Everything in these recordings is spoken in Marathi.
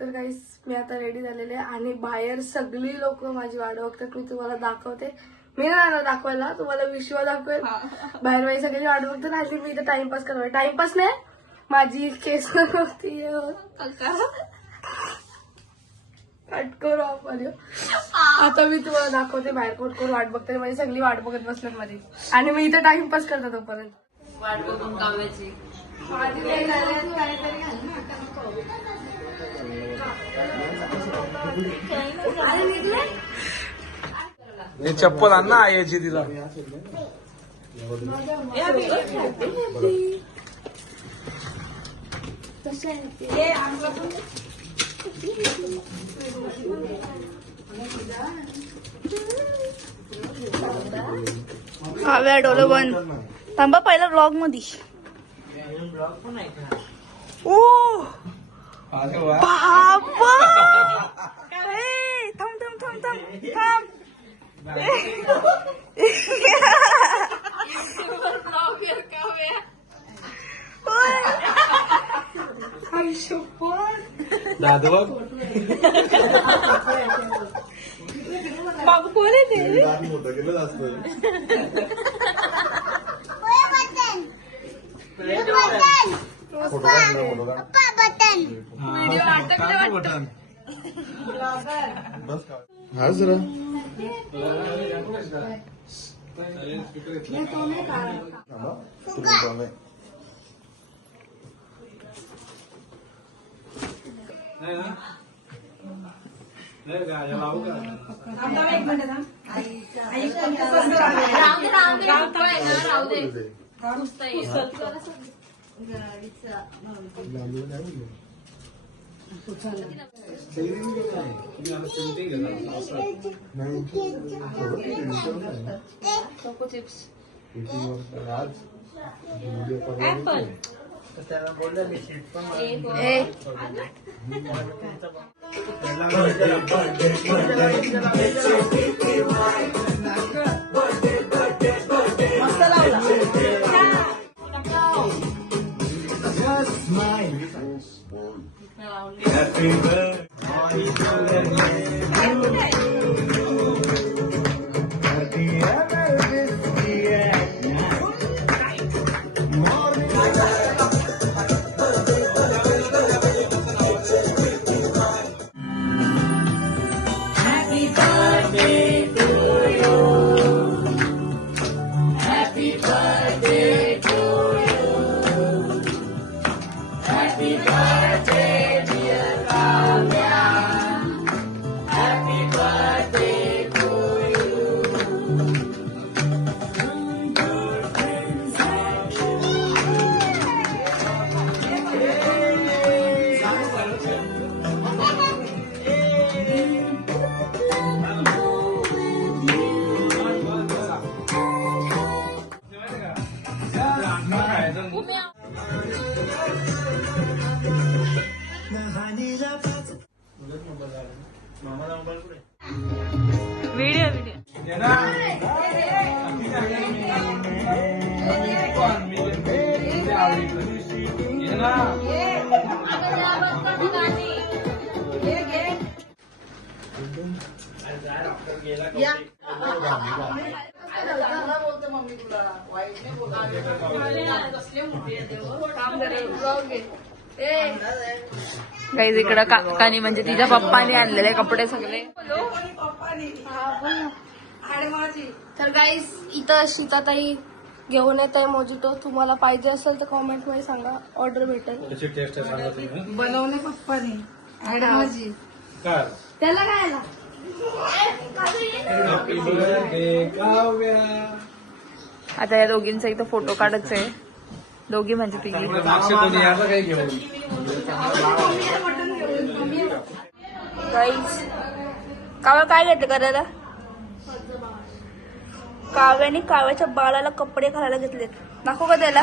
तर गाईस मी आता रेडी झालेले आणि बाहेर सगळी लोक माझी वाट बघतात. मी तुम्हाला दाखवते. मी नाही दाखवायला, तुम्हाला विश्व दाखवेल. बाहेर माझी सगळी वाट बघतात आणि मी इथं टाइमपास करणार. टाइमपास नाही, माझी केस नव्हती कटकरू आपण. आता मी तुम्हाला दाखवते बाहेर कोण कोण वाट बघते. माझी सगळी वाट बघत बसल्यात माझी आणि मी इथं टाइमपास करतो तोपर्यंत. वाट बघून काव्याची माझी काहीतरी घाल ना. हे चप्पल आण ना आयाची तिला. काव्या डोळे बंद. थांबा पहिला ब्लॉग मध्ये. ओ बाबा, थांब थांब थांब थांब थांब. दादा बघ बाबू कोण आहे ते? हा जरा गाईज इकडं काकानी म्हणजे तिच्या पप्पानी आणलेले कपडे सगळे. तर गाईस इथं सीताताई घेऊन येत आहे मोजिटो. तुम्हाला पाहिजे असेल तर कॉमेंट मध्ये सांगा, ऑर्डर भेटेल. त्याची टेस्ट आहे सांगा तुम्ही. बनवणे पप्पाने ऍडमाजी काय त्याला काय आला? Happy birthday Kavya. आता या दोघींचा इथं फोटो काढायचा आहे. दोघी म्हणजे ती मागच्या कोणी यायला काही घेऊन गाईज. काव्या काय घेतलं करायला? काव्याने काव्याच्या बाळाला कपडे घालायला घेतलेत. दाखव का त्याला?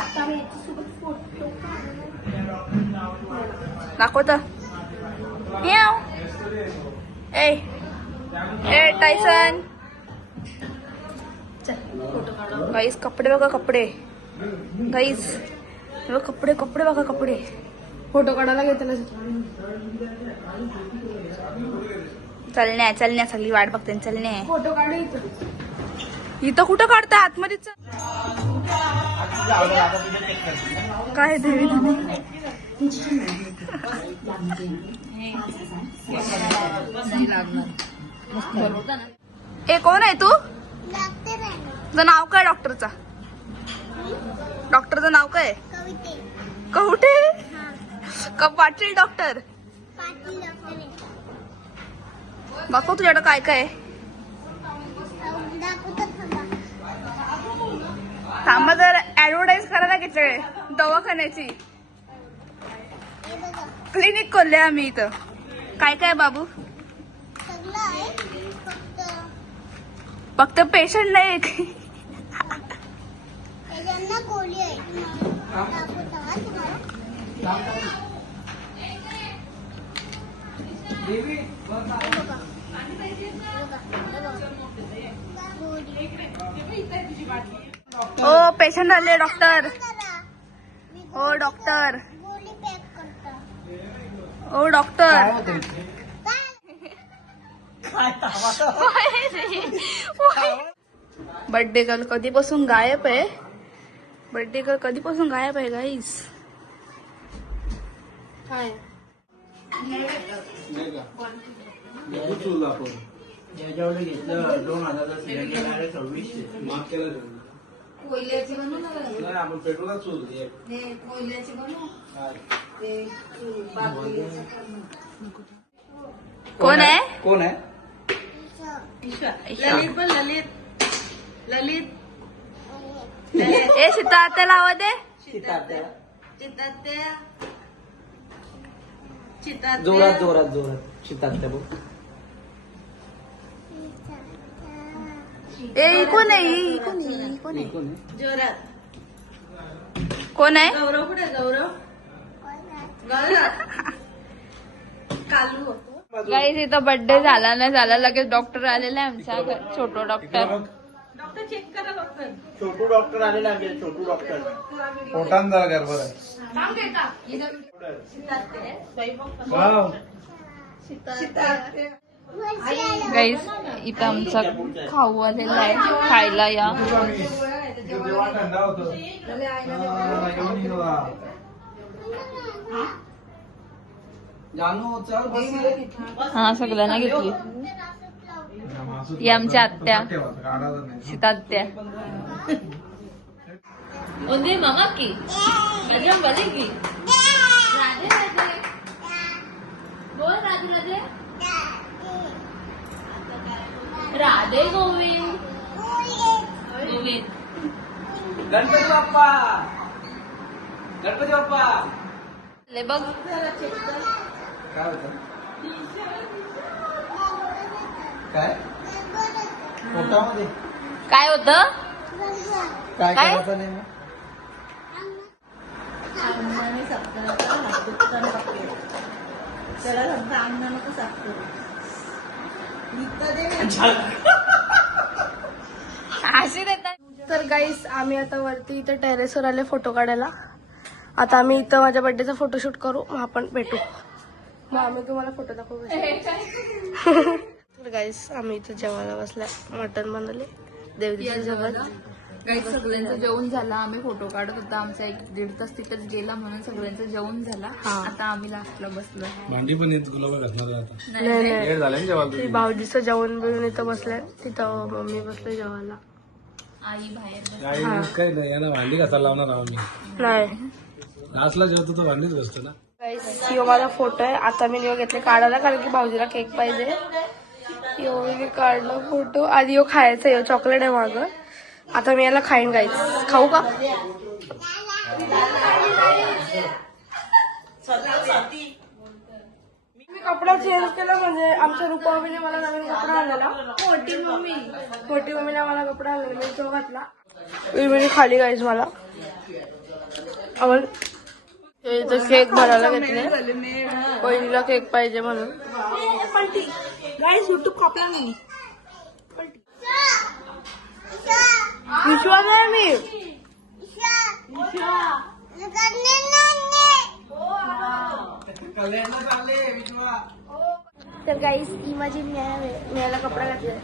दाखवत. ए ए टायसन. गाईज कपडे बघा, कपडे गाईज कपडे कपडे बघा, कपडे. फोटो काढायला घेतला. चलण्या सगळी वाट बघते. चलण्या फोटो काढू इथं. इथं कुठं काढता आतमध्ये काय देवी ए कोण आहे तू? तुझं नाव काय डॉक्टरचा? डॉक्टरचं नाव काय? कवटे. पाटील डॉक्टर. दाखव तुझ्याकडं काय काय आहे. थांबा जर ऍडव्हर्टाईज करायला घेतले दवाखान्याची. क्लिनिक खोलले आम्ही इथं. काय काय बाबू? फक्त पेशंट नाही. ओ पेशंट आले डॉक्टर. ओ डॉक्टर. ओ डॉक्टर. बर्थडे गर्ल कधीपासून गायब आहे. बर्थडे गर्ल कधीपासून गायब आहे गाईस. काय याच्यावर घेतलं 2026 माफ केलं नाही. आपण पेट्रोलच कोण आहे? कोण आहे? ललित ए सीता लावा दे. जोरात जोरात जोरात शितात्या बघ. ए कोण आहे? कोण आहे? कोण आहे? कोण आहे? जोरात. कोण आहे? गौरव कुठे? गौरव कालू गाईस इथं बर्थडे झाला नाही झाला लगेच डॉक्टर आलेला आहे आमच्या छोटो डॉक्टर. डॉक्टर चेक करा. डॉक्टर छोटू डॉक्टर आलेला आहे. छोटू डॉक्टर पोटान जरा गडबड आहे. वाव. गाईस इथं आमचा खाऊ आलेला आहे. खायला या. जेव्हा थंडा होतो जानू चल बस. हा सगळ्यांना घेतली. ही आमच्या आत्या सीता आत्या. ओंदे मामा की मजम बने की राधे राधे बोल. राधे राधे. राधे गोविंद. गोविंद. गणपती बाप्पा. गणपती बाप्पा. ले बघ काय होतं? काय पोटामध्ये काय होतं. काय काय? करायचं नाही मग? अशी देतात. तर गाईस आम्ही आता वरती इथं टेरेसवर आले फोटो काढायला. आता आम्ही इथं माझ्या बर्थडेचा फोटोशूट करू. मग आपण भेटू. मग आम्ही तुम्हाला फोटो दाखवू. तर गाईस आम्ही इथं जेवायला बसलाय. मटण बनवले देवदीच्या सोबत. काही सगळ्यांचं जेवण झालं. आम्ही फोटो काढत होता. आमचा 1-1.5 तास तिथंच गेला म्हणून सगळ्यांचं जेवण झालं. आता आम्ही लास्टला बसलो. भांडी पण येत गुलाबा घासणार आता. नाही नाही वेळ झाला ना जेव्हा ती भाऊजीचं जेवण बिवून इथं बसलंय. तिथं मम्मी बसले जेवायला. आई बाहेर काही नाही. यांना भांडी घासायला लावणार आहोत मी. नाही घासला जेवतो तो भांडीच बसतो ना. यो माझा फोटो आहे. आता मी यो घेतले काढायला कारण की भाऊजीला केक पाहिजे. यो मी काढला फोटो. आधी यो खायचा. यो चॉकलेट आहे मागं. आता मी याला खाईन. गाईस खाऊ का? मी कपडा चेंज केला म्हणजे आमच्या रुपावीने मला नवीन कपडा आणलेला. मोठी मम्मीने मला कपडा आणलेला. मी तो घातला. मी खाली गाईस मला आपण इथं केक भरायला घेतले. पहिलीला केक पाहिजे म्हणून. गाईस युट्यूब कापला नाही. विश्वास आहे मी. तर गाईस ही माझी मियाला कपडा घातलाय.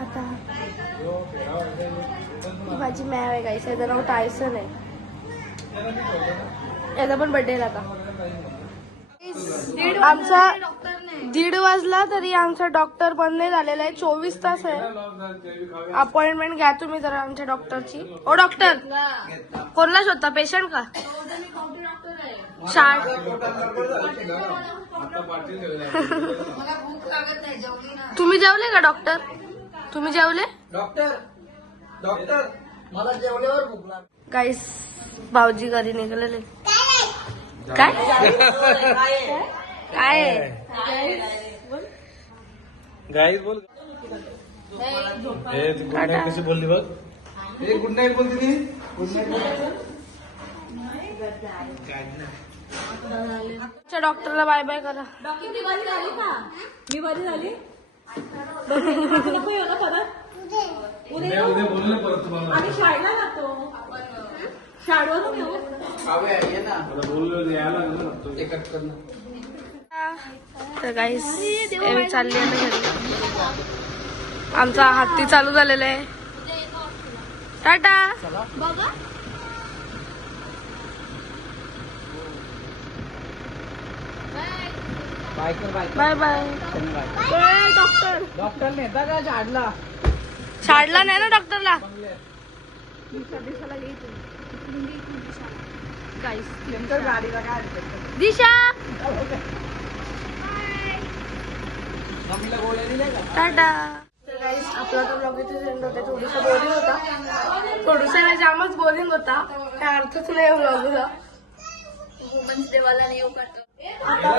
आता ही माझी मॅव आहे गाईस. याचं नाव टायसन आहे. याचा पण बर्थडे आता. आमचा 1:30 वाजला तरी आमचा डॉक्टर बंद नाही झालेला आहे. 24 तास आहे. अपॉइंटमेंट घ्या तुम्ही जरा आमच्या डॉक्टरची. ओ डॉक्टर कोणला शोधता? पेशंट का? तुम्ही जेवले का डॉक्टर? तुम्ही जेवले? डॉक्टर मला जेवल्यावर भूक लागली. गाईस भाऊजी घरी निघालेले. काय काय गाईज बोल. कशी बोलली बघ. गुड नाईट बोलते ती. Good night. डॉक्टरला बाय बाय करा. डॉक्टर मी बरी झाली का? मी बरी झाली. नको येऊ ना परत. उद्या बोलले परत तुम्हाला. आम्ही शाळेला जातो. शाळेवरून येऊ. ये ना बोललो यायला लागतो. ते कट करणं. तर गाईस एवी चालली आहे घरी. आमचा हत्ती चालू झालेला आहे. टाटा. Bye bye. डॉक्टर डॉक्टर नेता का झाडला. शाळला नाही ना डॉक्टरला. गाडीला काय दिशा मम्मीला गोळ्या दिल्या का. टाटा. तर गाईस आपला तर ब्लॉग इथे सेंड होता. थोडंसं बोरिंग होता. थोडंसं जामच बोरिंग होता. काय अर्थच नाही ब्लॉगला. देवाला नाही आता